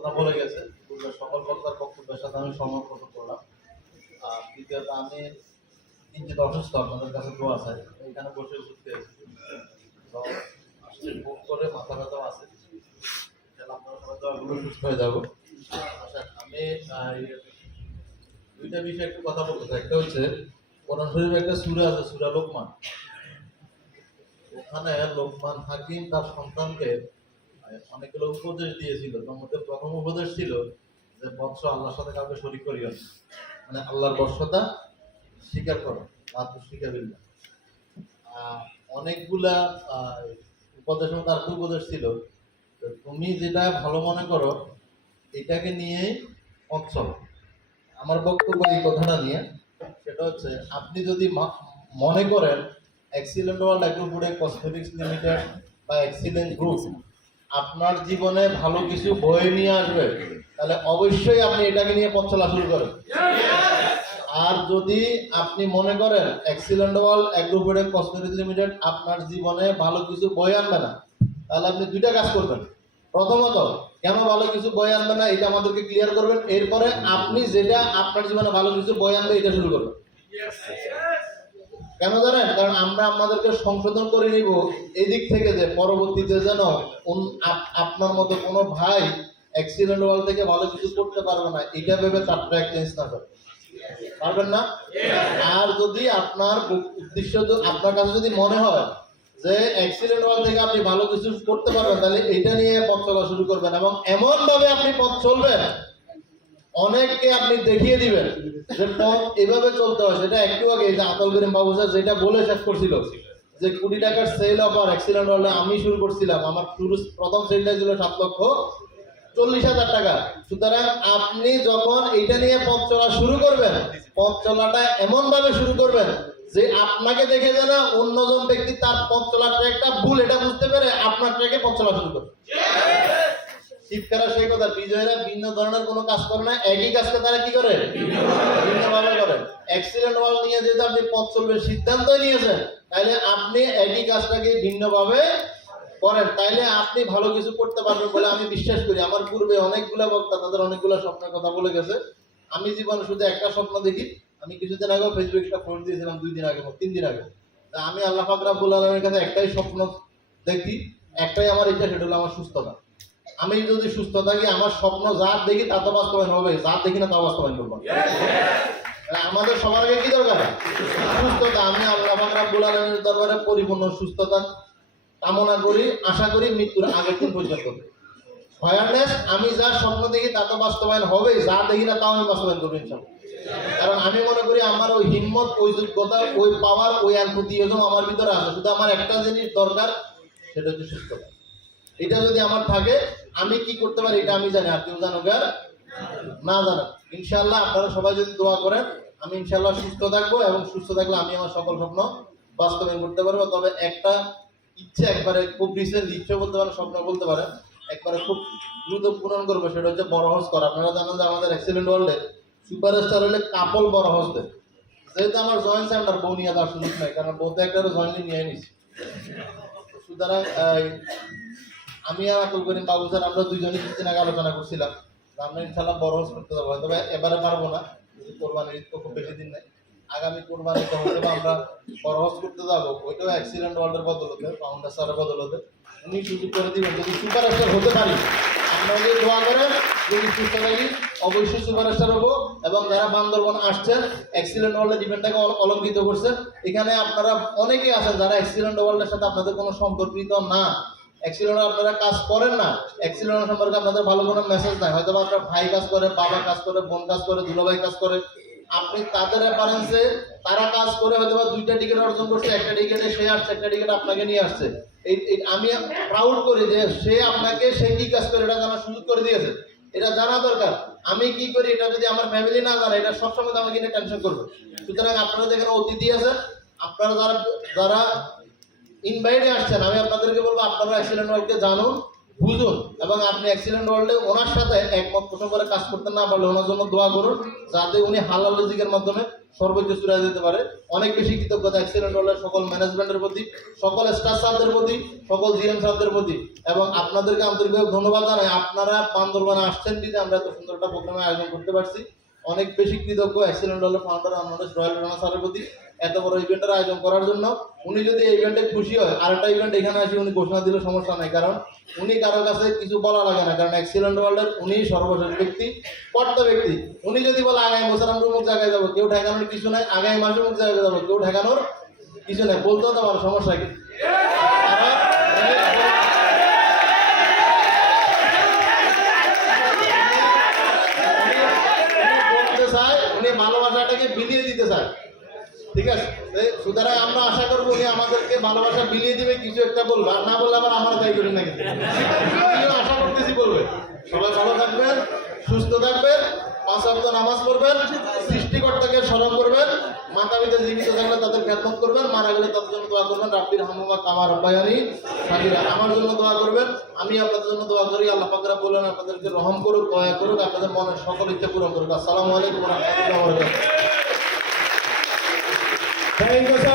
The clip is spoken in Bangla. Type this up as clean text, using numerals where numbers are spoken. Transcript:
কথা বলে গেছে, সকল বক্তার বক্তব্যের সাথে আমি সহমত পোষণ করলাম। আর দ্বিতীয়ত আমি কিঞ্চিত অসুস্থ, আপনাদের কাছে দোয়া চাই, এখানে বসে ঘুরতে এসেছি, তো আসলে বুক করে মাথা ব্যথাও আছে, আপনারা সবাই দোয়াগুলো সুস্থ হয়ে যাবো। আচ্ছা, আমি দুইটা বিষয়ে একটু কথা বলতে চাই। একটা হচ্ছে কোরআন শরীফে একটা সূরা আছে, সূরা লোকমান। ওখানে লোকমান হাকিম তার সন্তানকে অনেকগুলো উপদেশ দিয়েছিল। তার মধ্যে প্রথম উপদেশ ছিল যে বৎস আল্লাহর সাথে কাউকে শরীক করিও না, মানে আল্লাহর বর্ষতা স্বীকার করো, স্বীকার না। অনেকগুলা উপদেশের মধ্যে আর উপদেশ ছিল তুমি যেটা ভালো মনে করো এটাকে নিয়েই পথ চলো। আমার বক্তব্য এই কথাটা নিয়ে, সেটা হচ্ছে আপনি যদি মনে করেন excellent world agrofood cosmetics limited বা এক্সিলেন্ট গ্রুপ আপনার জীবনে ভালো কিছু বয়ে নিয়ে আসবে, তাহলে অবশ্যই আপনি এটাকে নিয়ে পথ চলা শুরু করেন। আর যদি আপনি মনে করেন excellent world agrofood cosmetics limited আপনার জীবনে ভালো কিছু বয়ে আনবে না, তাহলে আপনি দুইটা কাজ করবেন। প্রথমত, কেন ভালো কিছু বয়ে আনবে না এটা আমাদেরকে ক্লিয়ার করবেন। এরপরে আপনি যেটা আপনার জীবনে ভালো কিছু বয়ে আনবে এটা শুরু করবেন। কেন জানেন? কারণ আমরা আমাদেরকে সংশোধন করে নিব এই দিক থেকে যে পরবর্তীতে যেন আপনার মতো কোনো ভাই এক্সিলেন্ট ওয়ার্ল্ড থেকে ভালো কিছু করতে পারবে না, এটা ভেবে তার ট্র্যাক চেঞ্জ না করে পারবেন না। আর যদি আপনার উদ্দেশ্য, আপনার কাছে যদি মনে হয় যে এক্সিলেন্ট ওয়ার্ল্ড থেকে আপনি ভালো কিছু করতে পারবেন, তাহলে এটা নিয়ে পথ চলা শুরু করবেন এবং এমন ভাবে আপনি পথ চলবেন অনেককে আপনি দেখিয়ে দিবেন যে পথ এভাবে চলতে হয়। সেটা একটু আগে যে আতল করিম বাবু স্যার যেটা বলে শেষ করছিল যে 20 টাকার সেল অফার এক্সিলেন্ট ওয়ার্ল্ডে আমি শুরু করছিলাম, আমার প্রথম সেলটা ছিল 7,40,000 টাকা। সুতরাং আপনি যখন এটা নিয়ে পথ চলা শুরু করবেন, পথ চলাটা এমন ভাবে শুরু করবেন যে আপনাকে দেখে যেন অন্যজন ব্যক্তি তার পথ চলার ট্র্যাকটা ভুল এটা বুঝতে পেরে আপনার ট্র্যাকে পথ চলা শুরু করবে। শিবকারা সেই কথা, বিজয়ীরা ভিন্ন ধরনের কোনো কাজ করে না, একই কাজকে তারা কি করে ভিন্নভাবে করে। এক্সিলেন্ট ওয়ার্ল্ড নিয়ে যেহেতু আপনি পথ চলবে সিদ্ধান্তই নিয়েছেন, তাইলে আপনি একই কাজটাকে ভিন্নভাবে করেন, তাইলে আপনি ভালো কিছু করতে পারবেন বলে আমি বিশ্বাস করি। আমার পূর্বে অনেকগুলো বক্তা তাদের অনেকগুলো স্বপ্নের কথা বলে গেছে। আমি জীবনে শুধু একটা স্বপ্ন দেখি। আমি কিছুদিন আগে ফেসবুকে একটা পোস্ট দিয়েছিলাম, 2 দিন আগে 3 দিন আগে। আমি আল্লাহ পাক রব্বুল আলামিনের কাছে একটাই স্বপ্ন দেখি, একটাই আমার ইচ্ছা, সেটা হলো আমার সুস্থতা। আমি যদি সুস্থ থাকি আমার স্বপ্ন যা দেখি তা তো বাস্তবায়ন হবে, যা দেখি না তা বাস্তবায়ন করবো। আমাদের সবার আগে কি দরকার? সুস্থতা। আমি আল্লাহ পাক রব্বুল আলামিনের দরবারে পরিপূর্ণ সুস্থতা কামনা করি, আশা করি মৃত্যুর আগের দিন পর্যন্ত। ফায়ারনেস, আমি যা স্বপ্ন দেখি তা তো বাস্তবায়ন হবে, যা দেখি না তাও আমি বাস্তবায়ন করবো ইনশাআল্লাহ। কারণ আমি মনে করি আমার ওই হিম্মত, ওই যোগ্যতা, ওই পাওয়ার, ওই এনথুজিয়াজম আমার ভিতরে আছে। শুধু আমার একটা জিনিস দরকার, সেটা হচ্ছে সুস্থতা। এটা যদি আমার থাকে আমি কি করতে পারি এটা আমি জানি, আর কেউ জানো না জানো। ইনশাআল্লাহ আপনারা সবাই যদি দোয়া করেন আমি ইনশাআল্লাহ সুস্থ থাকবো, এবং সুস্থ থাকলে আমি আমার সকল স্বপ্ন বাস্তবায়ন করতে পারবো। তবে একটা ইচ্ছে, একবারে খুব রিসেন্ট ইচ্ছে বলতে পারেন, স্বপ্ন বলতে পারেন, একবারে খুব দ্রুত পূরণ করবো, সেটা হচ্ছে বড় হজ করা। আপনারা জানেন যে আমাদের এক্সিলেন্ট ওয়ার্ল্ডে সুপারস্টার হলে কাপল বড় হজ দেয়। যেহেতু আমার জয়েন্ট সেন্টার বউ নিয়ে তার সুযোগ নাই, কারণ বউতে একটা জয়েন্টলি নিয়ে নিছি। সুতরাং আমি আর আতল করিম বাবু স্যার আমরা দুইজনে কিছুদিন আগে আলোচনা করছিলাম আমরা ইনশাল্লাহ বড় হজ করতে যাবো। তবে এবারে পারবো না, কোরবানির ঈদ তো খুব বেশি দিন নেই। আগামী কোরবানিতে হয়তো আমরা বড় হজ করতে যাবো, ওইটাও এক্সিলেন্ট ওয়ার্ল্ডের বদলতে, ফাউন্ডার স্যারের বদলতে উনি সুযোগ করে দিবেন। যদি সুপারস্টার হতে পারি, আপনারা যদি দোয়া করেন, যদি সুস্থ থাকি অবশ্যই সুপারস্টার হবো। এবং যারা বান্দরবন আসছেন, এক্সিলেন্ট ওয়ার্ল্ডের ইভেন্টটাকে অলঙ্কৃত করছেন, এখানে আপনারা অনেকে আছেন যারা এক্সিলেন্ট ওয়ার্ল্ডের সাথে আপনাদের কোনো সম্পর্কিত না, এক্সিলেন্ট আপনারা কাজ করেন না, এক্সিলেন্ট সম্পর্কে আপনাদের ভালো কোনো মেসেজ নাই। হয়তো আপনার ভাই কাজ করে, বাবা কাজ করে, বোন কাজ করে, দুলাভাই কাজ করে, আপনি তাদের রেফারেন্সে তারা কাজ করে হয়তো 2টা টিকিট অর্জন করছে, একটা টিকিটে সে আসছে, একটা টিকিট আপনাকে নিয়ে আসছে। আমি প্রাউড করি যে সে আপনাকে সে কি কাজ করে এটা জানার সুযোগ করে দিয়েছে, এটা জানা দরকার। আমি কি করি এটা যদি আমার ফ্যামিলি না জানে, এটা সবসময় আমাকে নিয়ে টেনশন করবে। সুতরাং আপনারা যেখানে অতিথি আছেন, আপনারা যারা ইনভাইটে আসছেন, আমি আপনাদেরকে বলবো আপনারা এক্সিলেন্ট ওয়ার্ল্ডকে জানুন, বুঝুন, এবং আপনি এক্সিলেন্ট ওয়ার্ল্ডে ওনার সাথে একমত পোষণ করে কাজ করতে না পারলে ওনার জন্য দোয়া করুন, যাতে উনি হালাল রিজিকের মাধ্যমে সর্বোচ্চ চূড়ায় যেতে পারে। অনেক বেশি কৃতজ্ঞতা এক্সিলেন্ট ওয়ার্ল্ডের সকল ম্যানেজমেন্টের প্রতি, সকল স্টাফ স্যারদের প্রতি, সকল জিএম স্যারদের প্রতি, এবং আপনাদেরকে আন্তরিকভাবে ধন্যবাদ জানাই। আপনারা বান্দরবানে আসছেন দিতে আমরা এত সুন্দর একটা প্রোগ্রামে আয়োজন করতে পারছি। অনেক বেশি কৃতজ্ঞ এক্সিলেন্ট ওয়ার্ল্ডের ফাউন্ডার আমাদের রয়্যাল রানা স্যারের প্রতি এত বড় ইভেন্টের আয়োজন করার জন্য। উনি যদি এই ইভেন্টে খুশি হয়, আরেকটা ইভেন্ট এখানে আসি উনি ঘোষণা দিলে সমস্যা নাই, কারণ উনি কারো কাছে কিছু বলা লাগে না, কারণ এক্সিলেন্ট ওয়ার্ল্ডের উনি সর্বশেষ ব্যক্তি, কর্তা ব্যক্তি। উনি যদি বলে আগামী বছর আমরা অমুক জায়গায় যাবো, কেউ ঠেকানোর কিছু নাই। আগামী মাসে অমুক জায়গায় যাবো, কেউ ঠেকানোর কিছু নাই। বলতে হতে পারো, সমস্যা কি? উনি ভালোবাসাটাকে বিলিয়ে দিতে চায়, ঠিক আছে? সুতরাং আমরা আশা করবো উনি আমাদেরকে ভালোবাসা বিলিয়ে দিবে, কিছু একটা বলবে, আর না বললে আবার আমার দায়ী করি না, কিন্তু আমিও আশা করতেছি বলবে। সবাই ভালো থাকবেন, সুস্থ থাকবেন, 5 ওয়াক্ত নামাজ পড়বেন, সৃষ্টিকর্তাকে স্মরণ করবেন, মাতা পিতা জীবিত থাকলে তাদের খেদমত করবেন, মারা গেলে তাদের জন্য দোয়া করবেন। রাব্বির হামুমা কামা রব্বায়ানি সাগীরা। আমার জন্য দোয়া করবেন, আমি আপনাদের জন্য দোয়া করি। আল্লাহ পাকরা বলেন আপনাদেরকে রহম করুক, দয়া করুক, আপনাদের মনের সকল ইচ্ছা পূরণ করুক। আসসালামু আলাইকুম ওয়া রাহমাতুল্লাহি ওয়া বারাকাতুহু। Thank you, sir.